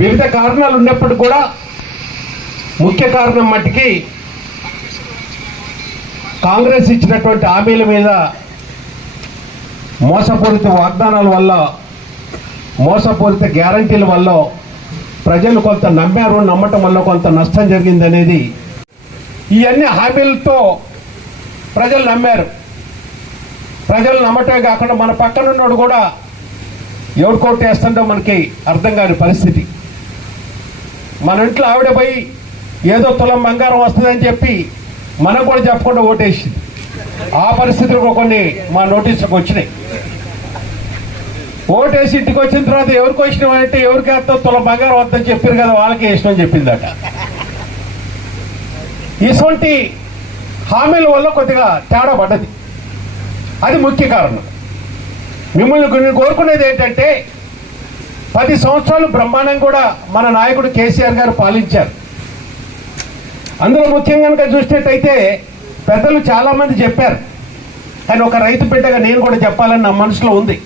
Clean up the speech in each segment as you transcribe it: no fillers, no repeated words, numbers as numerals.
వివిధ కారణాలు ఉన్నప్పుడు కూడా ముఖ్య కారణం మట్టికి కాంగ్రెస్ ఇచ్చినటువంటి హామీల మీద మోసపూరిత వాగ్దానాల వల్ల, మోసపూరిత గ్యారంటీల వల్ల ప్రజలు కొంత నమ్మారు. నమ్మటం వల్ల కొంత నష్టం జరిగిందనేది, ఇవన్నీ హామీలతో ప్రజలు నమ్మారు. ప్రజలు నమ్మటమే కాకుండా మన పక్కనున్నోడు కూడా ఎవరు కోట్ వేస్తుండో మనకి అర్థం కాని పరిస్థితి. మన ఇంట్లో ఆవిడ పోయి ఏదో తులం బంగారం వస్తుందని చెప్పి మనకు కూడా చెప్పకుండా ఓటేసింది. ఆ పరిస్థితులు కొన్ని మా నోటీసులకు వచ్చినాయి. ఓటేసి ఇంటికి వచ్చిన తర్వాత ఎవరికి వచ్చినామంటే ఎవరికి వేస్తావు తులం బంగారం వద్దని చెప్పారు కదా, వాళ్ళకి వేసినామని చెప్పిందట. ఇటువంటి హామీల వల్ల కొద్దిగా తేడా పడ్డది. అది ముఖ్య కారణం. మిమ్మల్ని కోరుకునేది ఏంటంటే 10 సంవత్సరాలు బ్రహ్మాండం కూడా మన నాయకుడు కేసీఆర్ గారు పాలించారు. అందులో ముఖ్యంగా కనుక చూసినట్టయితే పెద్దలు చాలా మంది చెప్పారు, కానీ ఒక రైతు బిడ్డగా నేను కూడా చెప్పాలని నా మనసులో ఉంది.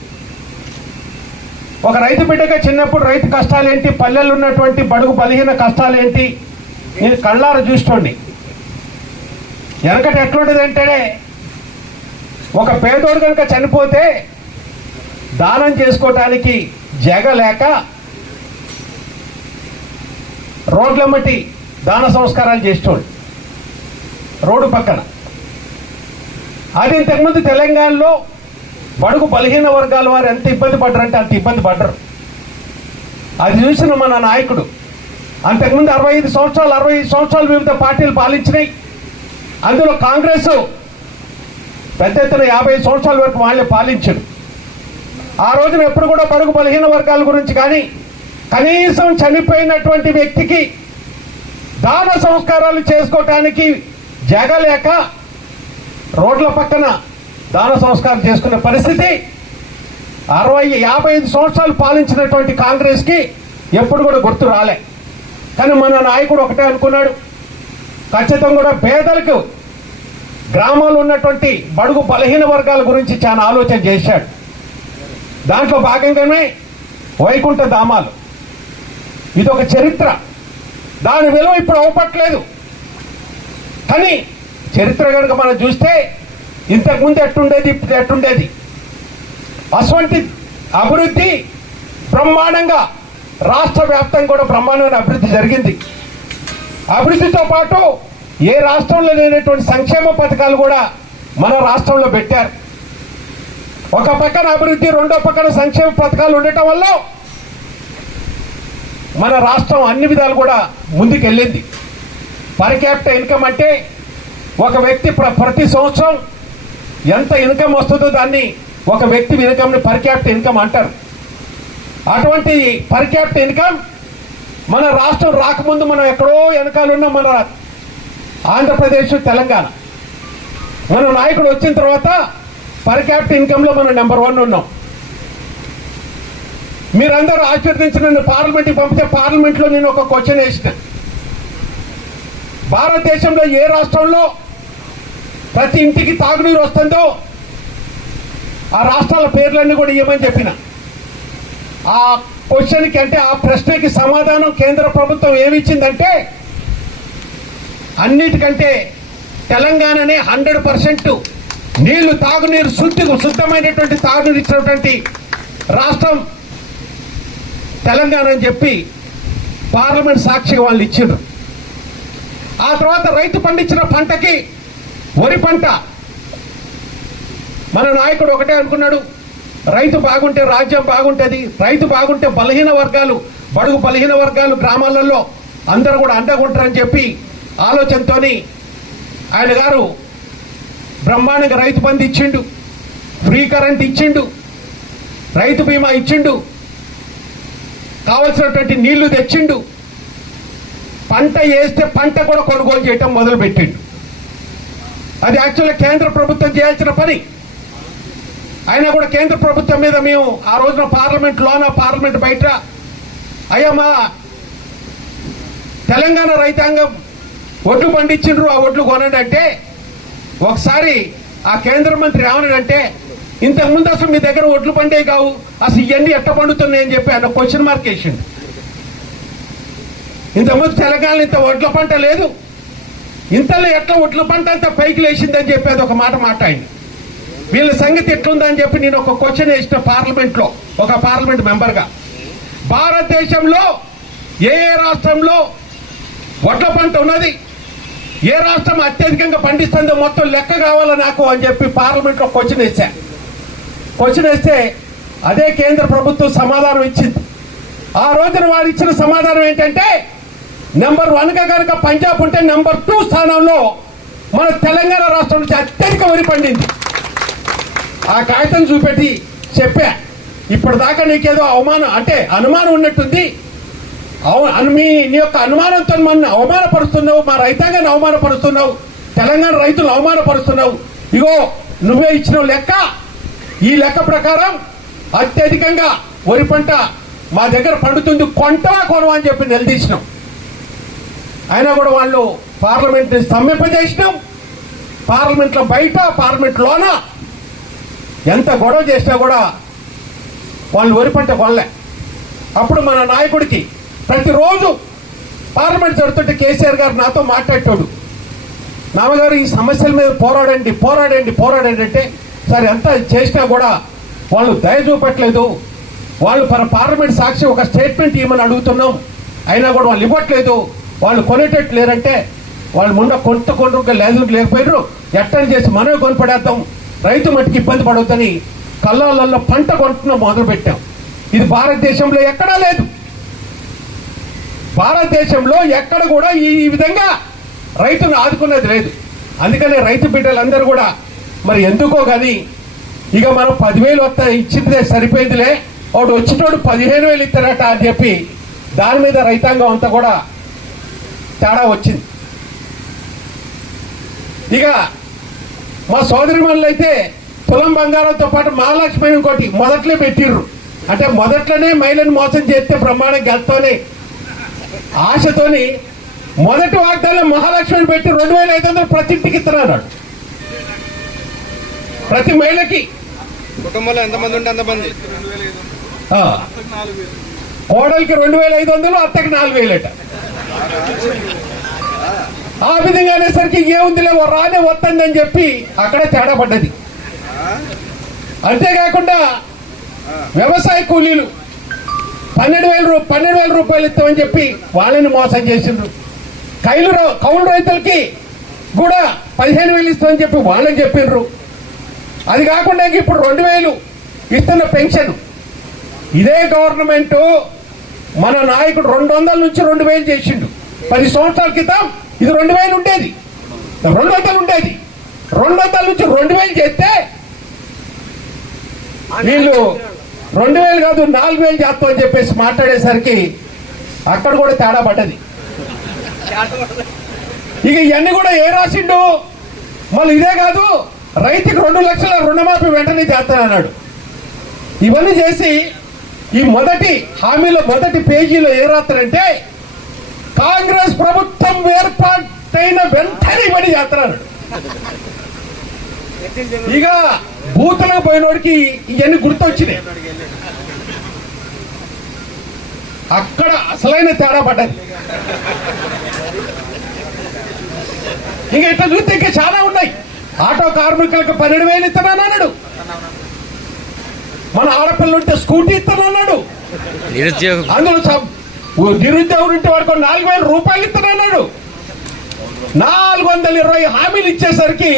ఒక రైతు బిడ్డగా చిన్నప్పుడు రైతు కష్టాలేంటి, పల్లెల్లో ఉన్నటువంటి బడుగు బలహీన కష్టాలేంటి నేను కళ్ళారా చూసుకోండి. వెనకటి ఎట్లుండేదంటే ఒక పేదోడు కనుక చనిపోతే దానం చేసుకోవటానికి జగ లేక రోడ్లమ్మటి దాన సంస్కారాలు చేసేవాడు రోడ్డు పక్కన. అది ఇంతకుముందు తెలంగాణలో బడుగు బలహీన వర్గాల వారు ఎంత ఇబ్బంది పడ్డారంటే అంత ఇబ్బంది పడ్డరు. అది చూసిన మన నాయకుడు అంతకుముందు 65 సంవత్సరాలు వివిధ పార్టీలు పాలించినాయి. అందులో కాంగ్రెస్ పెద్ద ఎత్తున 50 సంవత్సరాల వరకు వాళ్ళే పాలించారు. ఆ రోజున ఎప్పుడు కూడా బడుగు బలహీన వర్గాల గురించి కానీ కనీసం చనిపోయినటువంటి వ్యక్తికి దాన సంస్కారాలు చేసుకోవటానికి జగలేక రోడ్ల పక్కన దాన సంస్కారం చేసుకునే పరిస్థితి 55 సంవత్సరాలు పాలించినటువంటి కాంగ్రెస్కి ఎప్పుడు కూడా గుర్తు రాలే. కానీ మన నాయకుడు ఒకటే అనుకున్నాడు, ఖచ్చితంగా కూడా పేదలకు గ్రామాల్లో ఉన్నటువంటి బడుగు బలహీన వర్గాల గురించి చాలా ఆలోచన చేశాడు. దాంట్లో భాగంగానే వైకుంఠ ధామాలు, ఇది ఒక చరిత్ర. దాని విలువ ఇప్పుడు అవపట్లేదు. కానీ చరిత్ర కనుక మనం చూస్తే ఇంతకుముందు ఎట్టుండేది, ఇప్పుడు ఎట్టుండేది. అటువంటి అభివృద్ధి బ్రహ్మాండంగా రాష్ట్ర వ్యాప్తంగా కూడా బ్రహ్మాండమైన అభివృద్ధి జరిగింది. అభివృద్ధితో పాటు ఏ రాష్ట్రంలో లేనటువంటి సంక్షేమ పథకాలు కూడా మన రాష్ట్రంలో పెట్టారు. ఒక పక్కన అభివృద్ధి, రెండో పక్కన సంక్షేమ పథకాలు ఉండటం వల్ల మన రాష్ట్రం అన్ని విధాలు కూడా ముందుకెళ్ళింది. పర్ క్యాపిటల్ ఇన్కమ్ అంటే ఒక వ్యక్తి ప్రతి సంవత్సరం ఎంత ఇన్కమ్ వస్తుందో దాన్ని ఒక వ్యక్తి ఇన్కమ్ని పర్ క్యాపిటల్ ఇన్కమ్ అంటారు. అటువంటి పర్ క్యాపిటల్ ఇన్కమ్ మన రాష్ట్రం రాకముందు మనం ఎక్కడో వెనకాలన్న మన ఆంధ్రప్రదేశ్, తెలంగాణ. మన నాయకుడు వచ్చిన తర్వాత పర్ క్యాపిటల్ ఇన్కమ్లో మనం నెంబర్ 1 ఉన్నాం. మీరందరూ ఆశీర్వదించిన నన్ను పార్లమెంట్కి పంపితే పార్లమెంట్లో నేను ఒక క్వశ్చన్ వేసిన, భారతదేశంలో ఏ రాష్ట్రంలో ప్రతి ఇంటికి తాగునీరు వస్తుందో ఆ రాష్ట్రాల పేర్లన్నీ కూడా ఇవ్వమని చెప్పిన. ఆ క్వశ్చన్కి అంటే ఆ ప్రశ్నకి సమాధానం కేంద్ర ప్రభుత్వం ఏమిచ్చిందంటే అన్నిటికంటే తెలంగాణనే 100% నీళ్లు, తాగునీరు, శుద్ధమైనటువంటి తాగునీరు ఇచ్చినటువంటి రాష్ట్రం తెలంగాణ అని చెప్పి పార్లమెంట్ సాక్షిగా వాళ్ళు ఇచ్చిండ్రు. ఆ తర్వాత రైతు పండించిన పంటకి, వరి పంట, మన నాయకుడు ఒకటే అనుకున్నాడు, రైతు బాగుంటే రాజ్యం బాగుంటుంది, రైతు బాగుంటే బలహీన వర్గాలు, బడుగు బలహీన వర్గాలు గ్రామాలలో అందరూ కూడా అండగుంటారని చెప్పి ఆలోచనతో ఆయన గారు బ్రహ్మాండంగా రైతు బంధు ఇచ్చిండు, ఫ్రీ కరెంట్ ఇచ్చిండు, రైతు బీమా ఇచ్చిండు, కావలసినటువంటి నీళ్లు తెచ్చిండు, పంట వేస్తే పంట కూడా కొనుగోలు చేయటం మొదలు పెట్టిండు. అది యాక్చువల్గా కేంద్ర ప్రభుత్వం చేయాల్సిన పని. అయినా కూడా కేంద్ర ప్రభుత్వం మీద మేము ఆ రోజున పార్లమెంట్లోన, పార్లమెంట్ బయట అయ్యా మా తెలంగాణ రైతాంగం ఒడ్లు పండించిండ్రు, ఆ ఒడ్లు కొనండి అంటే ఒకసారి ఆ కేంద్ర మంత్రి ఏమన్నాడంటే, ఇంతకుముందు అసలు మీ దగ్గర ఒడ్లు పండే కావు, అసలు ఇవన్నీ ఎట్ట పండుతున్నాయని చెప్పి ఆయన క్వశ్చన్ మార్క్ వేసిండు. ఇంతకుముందు తెలంగాణలో ఇంత వడ్ల పంట లేదు, ఇంతలో ఎట్లా వడ్ల పంట అంతా పైకి లేచిందని చెప్పేది ఒక మాట మాట్లాడింది. వీళ్ళ సంగతి ఎట్లుందని చెప్పి నేను ఒక క్వశ్చన్ వేసిన పార్లమెంట్లో, ఒక పార్లమెంట్ మెంబర్గా. భారతదేశంలో ఏ రాష్ట్రంలో వడ్ల పంట ఉన్నది, ఏ రాష్ట్రం అత్యధికంగా పండిస్తుందో మొత్తం లెక్క కావాలా నాకు అని చెప్పి పార్లమెంట్లో క్వశ్చన్ వేసా. క్వశ్చన్ వేస్తే అదే కేంద్ర ప్రభుత్వం సమాధానం ఇచ్చింది. ఆ రోజున వారు ఇచ్చిన సమాధానం ఏంటంటే, నెంబర్ 1గా కనుక పంజాబ్ ఉంటే నెంబర్ 2 స్థానంలో మన తెలంగాణ రాష్ట్రం నుంచి అత్యధిక వరి పండింది. ఆ కాగితం చూపెట్టి చెప్పా, ఇప్పటిదాకా నీకేదో అనుమానం ఉన్నట్టుంది, నీ యొక్క అనుమానంతో మన అవమానపరుస్తున్నావు, మా రైతాంగాన్ని అవమానపరుస్తున్నావు, తెలంగాణ రైతులను అవమానపరుస్తున్నావు. ఇగో నువ్వే ఇచ్చిన లెక్క, ఈ లెక్క ప్రకారం అత్యధికంగా వరి పంట మా దగ్గర పండుతుంది, కొంటవా కొనవా అని చెప్పి నిలదీసినాం. అయినా కూడా వాళ్ళు పార్లమెంట్ని స్తంభింపజేసినాం. పార్లమెంట్లో బయట, పార్లమెంట్ లోన ఎంత గొడవ చేసినా కూడా వాళ్ళు వరి పంట కొనలే. అప్పుడు మన నాయకుడికి ప్రతిరోజు పార్లమెంట్ జరుగుతుంటే కేసీఆర్ గారు నాతో మాట్లాడేటోడు, నాన్నగారు ఈ సమస్యల మీద పోరాడండి పోరాడండి పోరాడండి అంటే, సరే ఎంత చేసినా కూడా వాళ్ళు దయ చూపట్లేదు, వాళ్ళు పార్లమెంట్ సాక్షి ఒక స్టేట్మెంట్ ఇవ్వమని అడుగుతున్నాం, అయినా కూడా వాళ్ళు ఇవ్వట్లేదు, వాళ్ళు కొనేటట్టు లేరంటే వాళ్ళు ముందు కొంటూ లేకపోయారు, ఎట్టని చేసి మనమే కొనిపడేద్దాం, రైతు మట్టికి ఇబ్బంది పడవద్దని కళ్ళల్లో పంట కొంటున్నాం మొదలు పెట్టాం. ఇది భారతదేశంలో ఎక్కడా లేదు. భారతదేశంలో ఎక్కడ కూడా ఈ విధంగా రైతును ఆదుకున్నది లేదు. అందుకనే రైతు బిడ్డలందరూ కూడా మరి ఎందుకో కానీ ఇక మనం 10,000 ఇచ్చిందే సరిపోయిందిలే, వాడు వచ్చినోడు 15,000 ఇస్తారట అని చెప్పి దాని మీద రైతాంగం అంతా కూడా తేడా వచ్చింది. ఇక మా సోదరిమణులు అయితే తులం బంగారంతో పాటు మహాలక్ష్మి ఇంకోటి మొదట్లో పెట్టిర్రు. అంటే మొదట్లోనే మహిళను మోసం చేస్తే బ్రహ్మాండం గెలుతోనే ఆశతోని మొదటి వాగ్దానం మహాలక్ష్మిని పెట్టి 2,500 ప్రతి ఇంటికి ఇస్తున్నాడు. ప్రతి మహిళకి కుటుంబంలో ఎంతమంది ఉంటే అంతమంది, కోడలికి 2,500, అత్తకి 4,000 ఆ విధంగా అనేసరికి ఏముందిలే రానే వస్తుందని చెప్పి అక్కడే తేడా పడ్డది. అంతేకాకుండా వ్యవసాయ కూలీలు 12,000 రూపాయలు ఇస్తామని చెప్పి వాళ్ళని మోసం చేసిండ్రు. కౌలు రైతులకి కూడా 15,000 ఇస్తామని చెప్పి వాళ్ళని చెప్పిండ్రు. అది కాకుండా ఇప్పుడు 2,000 ఇస్తున్న పెన్షన్ ఇదే గవర్నమెంట్ మన నాయకుడు 200 నుంచి 2,000 చేసిండు. 10 సంవత్సరాల క్రితం ఇది 2,000 ఉండేది, 200 ఉండేది. 200 నుంచి 2,000 చేస్తే వీళ్ళు 2,000 కాదు 4,000 చేస్తామని చెప్పేసి మాట్లాడేసరికి అక్కడ కూడా తేడా పడ్డది. ఇక ఇవన్నీ కూడా ఏ రాసిండు, మళ్ళీ ఇదే కాదు రైతుకి 2 లక్షల రుణమాఫీ వెంటనే చేస్తానన్నాడు. ఇవన్నీ చేసి ఈ మొదటి హామీలో మొదటి పేజీలో ఏ రాస్తారంటే, కాంగ్రెస్ ప్రభుత్వం ఏర్పాటైన వెంటనే ఇవన్నీ చేస్తున్నాడు. ఇక బూతులకు పోయినోడికి ఇవన్నీ గుర్తొచ్చినాయి. అక్కడ అసలైన తేడా పడ్డది. ఇక ఇట్లా చూస్తే ఇంకా చాలా ఉన్నాయి. ఆటో కార్మికులకు 12,000 ఇస్తానన్నాడు. మన ఆడపిల్లలు ఉంటే స్కూటీ ఇస్తానన్నాడు. అందులో నిరుద్యోగులు ఉంటే వాడికి 4,000 రూపాయలు ఇస్తానన్నాడు. 420 హామీలు ఇచ్చేసరికి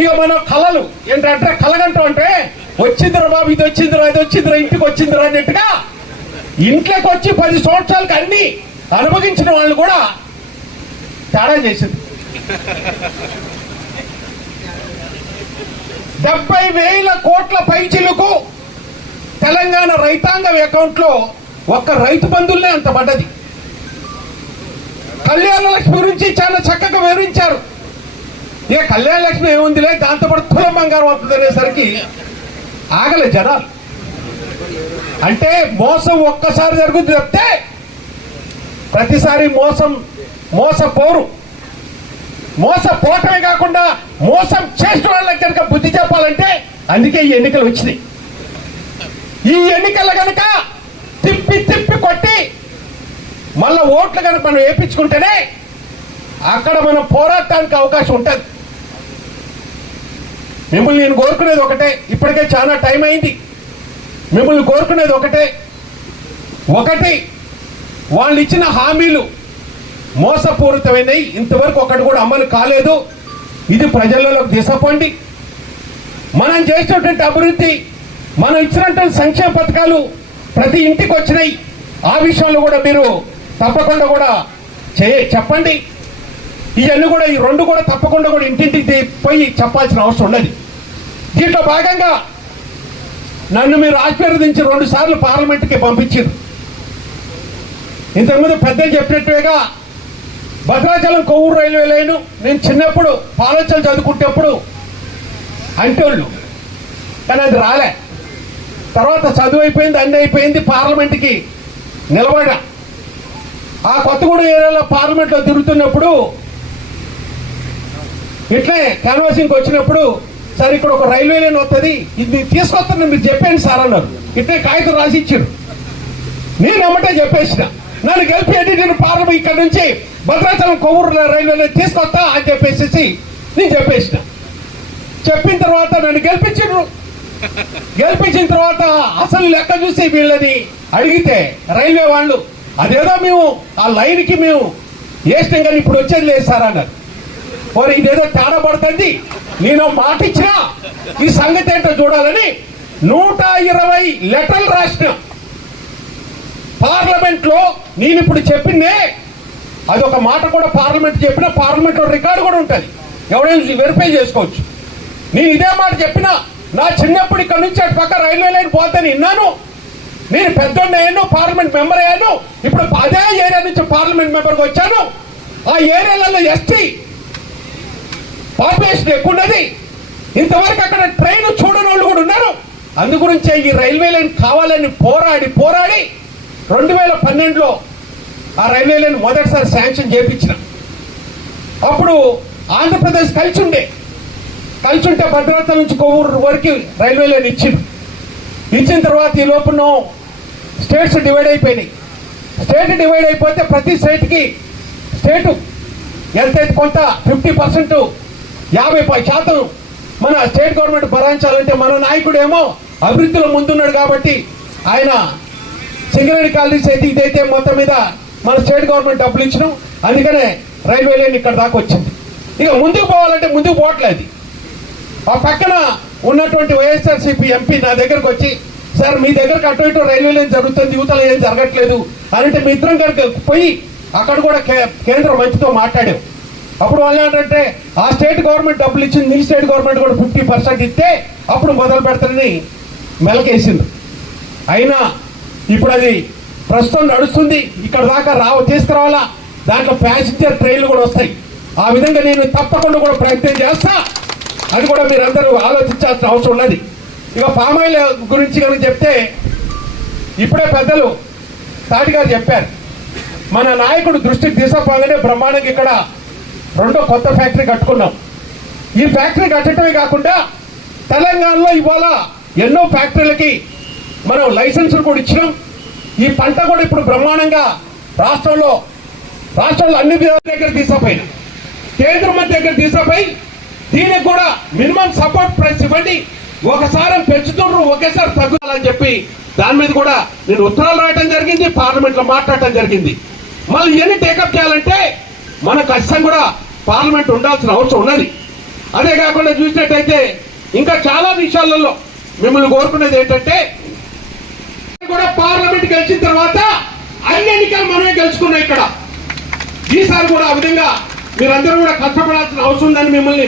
ఇక మన కళలు ఏంటంటే కలగంటాం అంటే వచ్చిందిరా బాబు, ఇది వచ్చిందిరా, ఇది వచ్చిందిరా, ఇంటికి వచ్చిందిరా అన్నట్టుగా ఇంట్లోకి వచ్చి 10 సంవత్సరాలకి అన్ని అనుభవించిన వాళ్ళు కూడా తేడా చేసింది. 70,000 కోట్ల పైచిలకు తెలంగాణ రైతాంగం అకౌంట్ లో ఒక్క రైతు బంధువులనే అంత పడ్డది. కళ్యాణ లక్ష్మి గురించి చాలా చక్కగా వివరించారు. ఇక కళ్యాణ లక్ష్మి ఏముందిలే, దాంతోపాటు తులం బంగారం అవుతుంది అనేసరికి ఆగలే జనాలు. అంటే మోసం ఒక్కసారి జరుగుతుంది చెప్తే ప్రతిసారి మోసపోరు. మోసపోవటమే కాకుండా మోసం చేసిన వాళ్ళకి కనుక బుద్ధి చెప్పాలంటే అందుకే ఈ ఎన్నికలు వచ్చినాయి. ఈ ఎన్నికలు కనుక తిప్పి కొట్టి మళ్ళా ఓట్లు కనుక మనం వేయించుకుంటేనే అక్కడ మనం పోరాటానికి అవకాశం ఉంటుంది. మిమ్మల్ని నేను కోరుకునేది ఒకటే, ఇప్పటికే చాలా టైం అయింది. మిమ్మల్ని కోరుకునేది ఒకటే, వాళ్ళు ఇచ్చిన హామీలు మోసపూరితమైనవి, ఇంతవరకు ఒకటి కూడా అమలు కాలేదు. ఇది ప్రజలలోకి దిశపోండి. మనం చేసినటువంటి అభివృద్ధి, మనం ఇచ్చినటువంటి సంక్షేమ పథకాలు ప్రతి ఇంటికి వచ్చినాయి. ఆ విషయంలో కూడా మీరు తప్పకుండా కూడా చెప్పండి. ఇవన్నీ కూడా ఈ రెండు కూడా తప్పకుండా కూడా ఇంటింటికి పోయి చెప్పాల్సిన అవసరం ఉన్నది. దీంట్లో భాగంగా నన్ను మీరు ఆశీర్వదించి 2 సార్లు పార్లమెంట్కి పంపించారు. ఇంతకుముందు పెద్దలు చెప్పినట్టుగా భద్రాచలం కొవ్వూరు రైల్వే లైన్ నేను చిన్నప్పుడు పాలచలు చదువుకుంటేప్పుడు అంటోళ్ళు, కానీ అది రాలే. తర్వాత చదువు అయిపోయింది, అన్నీ అయిపోయింది, పార్లమెంట్కి నిలబడా. ఆ కొత్తగూడెం ఏరియాలో పార్లమెంట్లో తిరుగుతున్నప్పుడు ఇట్లే క్యాన్వాసింగ్కి వచ్చినప్పుడు, సార్ ఇక్కడ ఒక రైల్వే లైన్ వస్తుంది, ఇది తీసుకొస్తాను మీరు చెప్పండి సార్ అన్నారు. ఇట్లే కాగితం రాసి ఇచ్చారు. నేను అమ్మటే చెప్పేసిన, నన్ను గెలిపి నేను పార్లమెంట్ ఇక్కడ నుంచి భద్రాచలం కొవ్వూరు రైల్వే లైన్ తీసుకొస్తా అని చెప్పేసి నేను చెప్పేసిన. చెప్పిన తర్వాత నన్ను గెలిపించిన తర్వాత అసలు లెక్క చూసి వీళ్ళని అడిగితే రైల్వే వాళ్ళు అదేదో మేము ఆ లైన్కి మేము వేసినాం కానీ ఇప్పుడు వచ్చేది లేదు సార్ అన్నారు. మరి ఇదేదో తేడా పడుతుంది, నేను మాట ఇచ్చినా ఈ సంగతి ఏంటో చూడాలని 120 లెటర్లు రాసిన పార్లమెంట్ లో. నేను ఇప్పుడు చెప్పిందే అదొక మాట కూడా పార్లమెంట్ చెప్పిన, పార్లమెంట్ లో రికార్డు కూడా ఉంటుంది, ఎవరైనా వెరిఫై చేసుకోవచ్చు. నేను ఇదే మాట చెప్పినా, నా చిన్నప్పుడు ఇక్కడ నుంచి అటు పక్క రైల్వే లైన్ పోతాను విన్నాను. నేను పెద్దోడిని అయ్యాను, పార్లమెంట్ మెంబర్ అయ్యాను. ఇప్పుడు అదే ఏరియా నుంచి పార్లమెంట్ మెంబర్కి వచ్చాను. ఆ ఏరియాలలో ఎస్టీ పాపులేషన్ ఎక్కువ ఉన్నది. ఇంతవరకు అక్కడ ట్రైన్ చూడని వాళ్ళు కూడా ఉన్నారు. అందు గురించే ఈ రైల్వే లైన్ కావాలని పోరాడి 2012లో ఆ రైల్వే లైన్ మొదటిసారి శాంక్షన్ చేయించిన. అప్పుడు ఆంధ్రప్రదేశ్ కలిసి ఉంటే భద్రాచలం నుంచి కొవ్వూరు వరకు రైల్వే లైన్ ఇచ్చిన తర్వాత ఈ లోపల స్టేట్స్ డివైడ్ అయిపోయినాయి. స్టేట్ డివైడ్ అయిపోతే ప్రతి స్టేట్కి స్టేటు ఎంతైతే కొంత 50%, 50% మన స్టేట్ గవర్నమెంట్ భరించాలంటే మన నాయకుడేమో అభివృద్ధిలో ముందున్నాడు కాబట్టి ఆయన సింగరేణి కాలనీస్ అయితే ఇదైతే మొత్తం మీద మన స్టేట్ గవర్నమెంట్ డబ్బులు ఇచ్చినాం. అందుకనే రైల్వే లైన్ ఇక్కడ దాకా వచ్చింది. ఇక ముందుకు పోవాలంటే ముందుకు పోవట్లేదు. ఆ పక్కన ఉన్నటువంటి వైఎస్ఆర్సీపీ ఎంపీ నా దగ్గరకు వచ్చి, సార్ మీ దగ్గరకు అటు ఇటు రైల్వే లైన్ జరుగుతుంది, యువతలో ఏం జరగట్లేదు అంటే మీ ఇద్దరం కనుక పోయి అక్కడ కూడా కేంద్ర మంత్రితో మాట్లాడాం. అప్పుడు వాళ్ళు ఏంటంటే ఆ స్టేట్ గవర్నమెంట్ డబ్బులు ఇచ్చింది, మీ స్టేట్ గవర్నమెంట్ కూడా 50% ఇస్తే అప్పుడు మొదలు పెడతారని మెలకేసింది. అయినా ఇప్పుడు అది ప్రస్తుతం నడుస్తుంది. ఇక్కడ దాకా తీసుకురావాలా, దాంట్లో ప్యాసింజర్ ట్రైన్లు కూడా వస్తాయి. ఆ విధంగా నేను తప్పకుండా కూడా ప్రయత్నం చేస్తా. అది కూడా మీరందరూ ఆలోచించాల్సిన అవసరం ఉన్నది. ఇక పామాయిల్ గురించి కనుక చెప్తే, ఇప్పుడే పెద్దలు తాటి గారు చెప్పారు, మన నాయకుడు దృష్టికి తీసుకోగానే బ్రహ్మాండంగా ఇక్కడ 2వ కొత్త ఫ్యాక్టరీ కట్టుకున్నాం. ఈ ఫ్యాక్టరీ కట్టడమే కాకుండా తెలంగాణలో ఇవాళ ఎన్నో ఫ్యాక్టరీలకి మనం లైసెన్సులు కూడా ఇచ్చినాం. ఈ పంట కూడా ఇప్పుడు బ్రహ్మాండంగా రాష్ట్రంలో అన్ని విధాల దగ్గర తీసుకుపోయినా, కేంద్ర మంత్రి దగ్గర తీసుకుపోయి దీనికి కూడా మినిమం సపోర్ట్ ప్రైస్ ఇవ్వండి, ఒకసారి పెంచుతుండ్రు ఒకేసారి తగ్గుతాలని చెప్పి దాని మీద కూడా నేను ఉత్తరాలు రాయటం జరిగింది, పార్లమెంట్ లో మాట్లాడటం జరిగింది. మళ్ళీ ఇవన్నీ టేకప్ చేయాలంటే మనకు ఖచ్చితంగా కూడా పార్లమెంట్ ఉండాల్సిన అవసరం ఉన్నది. అదే కాకుండా చూసినట్టయితే ఇంకా చాలా విషయాలలో మిమ్మల్ని కోరుకునేది ఏంటంటే, కూడా పార్లమెంట్ గెలిచిన తర్వాత అన్ని ఎన్నికలు మనమే గెలుచుకున్నాం. ఇక్కడ ఈసారి కూడా ఆ విధంగా మీరందరూ కూడా కష్టపడాల్సిన అవసరం ఉందని మిమ్మల్ని